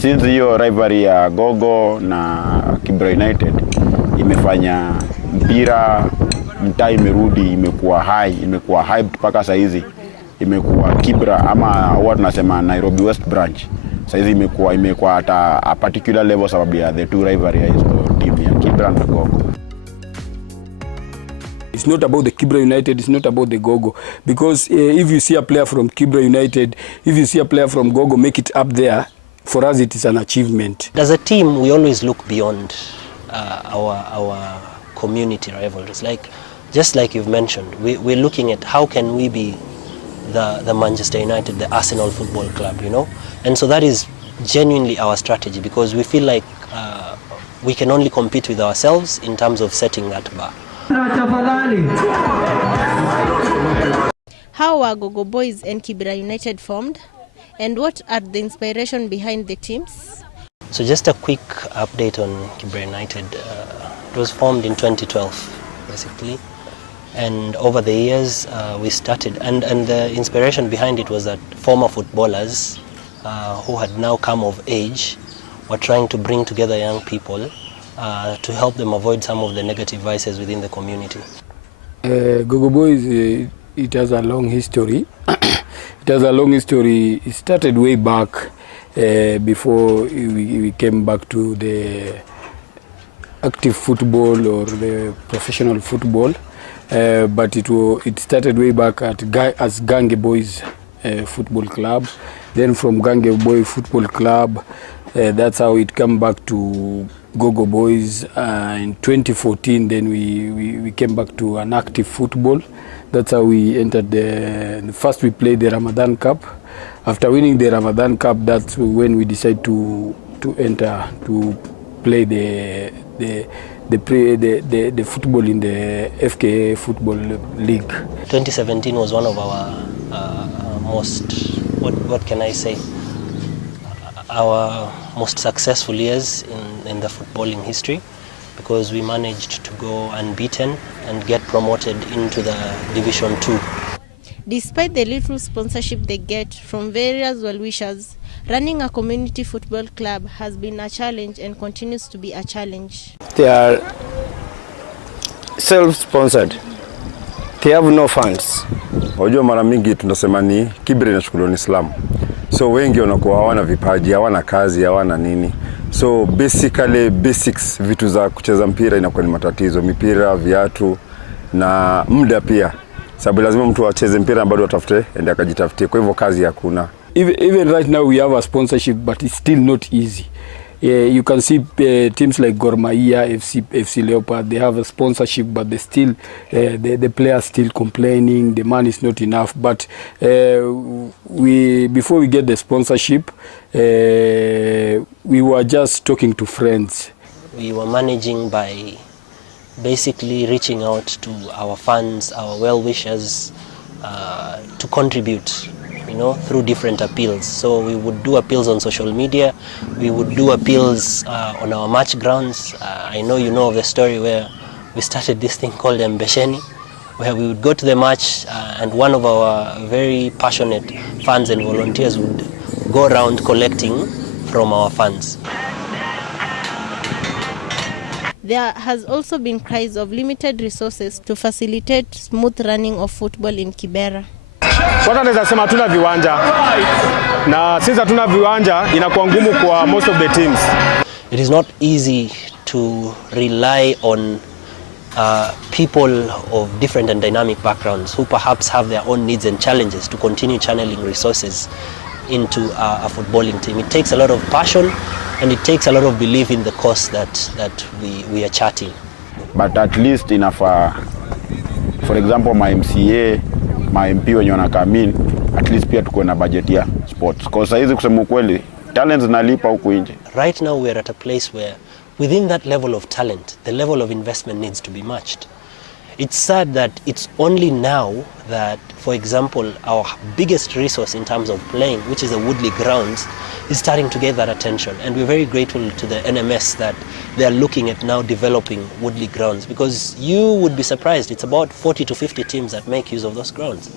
Since hiyo rivalry ya Gogo na Kibra United imefanya mpira mtaa imerudi, imekuwa hyped mpaka saa hizi. Imekuwa Kibra ama huwa tunasema Nairobi West branch. Saa hizi imekuwa hata a particular level sababu ya the two rivalry ya hizo team ya Kibra na Gogo. It's not about the Kibra United, it's not about the Gogo. Because if you see a player from Kibra United, if you see a player from Gogo make it up there, for us it is an achievement. As a team, we always look beyond our community rivals. Just like you've mentioned, we're looking at how can we be the Manchester United, the Arsenal Football Club, you know? And so that is genuinely our strategy, because we feel like we can only compete with ourselves in terms of setting that bar. How were Gogo Boys and Kibra United formed? And what are the inspiration behind the teams? So just a quick update on Kibra United. It was formed in 2012, basically. And over the years, we started, and the inspiration behind it was that former footballers who had now come of age were trying to bring together young people to help them avoid some of the negative vices within the community. Gogo Boys, it has a long history. It has a long history. It started way back before we came back to the active football or the professional football. But it started way back as Gange Boys Football Club. Then from Gange Boy Football Club, that's how it came back to Gogo Boys. In 2014, then we came back to an active football. That's how we entered first we played the Ramadan Cup. After winning the Ramadan Cup, that's when we decided to enter to play the football in the FKA Football League. 2017 was one of our what can I say? Our most successful years in the footballing history, because we managed to go unbeaten and get promoted into the Division 2. Despite the little sponsorship they get from various well-wishers, running a community football club has been a challenge and continues to be a challenge. They are self-sponsored. They have no funds. Wajua mara mingi tunasema ni Kibra inashukuru ni Islam. So wengi wanakuwa hawana vipaji, hawana kazi, hawana nini. So basically basics, vitu za kucheza mpira inakuwa ni matatizo, mipira, viatu na muda pia. Sababu lazima mtu acheze mpira bado atafute ende akajitafutie. Kwa hivyo kazi hakuna. Even right now we have a sponsorship, but it's still not easy. You can see teams like Gor Mahia, FC Leopard, they have a sponsorship, but they still the players still complaining, the money is not enough. But before we get the sponsorship, we were just talking to friends. We were managing by basically reaching out to our fans, our well-wishers, to contribute, you know, through different appeals. So we would do appeals on social media, we would do appeals on our match grounds. I know you know of the story where we started this thing called Mbesheni, where we would go to the match and one of our very passionate fans and volunteers would go around collecting from our fans. There has also been cries of limited resources to facilitate smooth running of football in Kibera. Watu wanaweza sema hatuna viwanja, na sisi hatuna viwanja inakuwa ngumu kwa most of the teams. It is not easy to rely on people of different and dynamic backgrounds who perhaps have their own needs and challenges to continue channeling resources into a footballing team. It takes a lot of passion and it takes a lot of belief in the cause that we are charting. But at least inafaa, for example, my MCA, my MP wenye wanakamin, at least pia tuko na budget ya sports. Kwa sasa hizi kusema ukweli, talents nalipa huku nje. Right now we are at a place where within that level of talent, the level of investment needs to be matched. It's sad that it's only now that, for example, our biggest resource in terms of playing, which is the Woodley grounds, is starting to get that attention. And we're very grateful to the NMS that they are looking at now developing Woodley grounds, because you would be surprised, it's about 40 to 50 teams that make use of those grounds.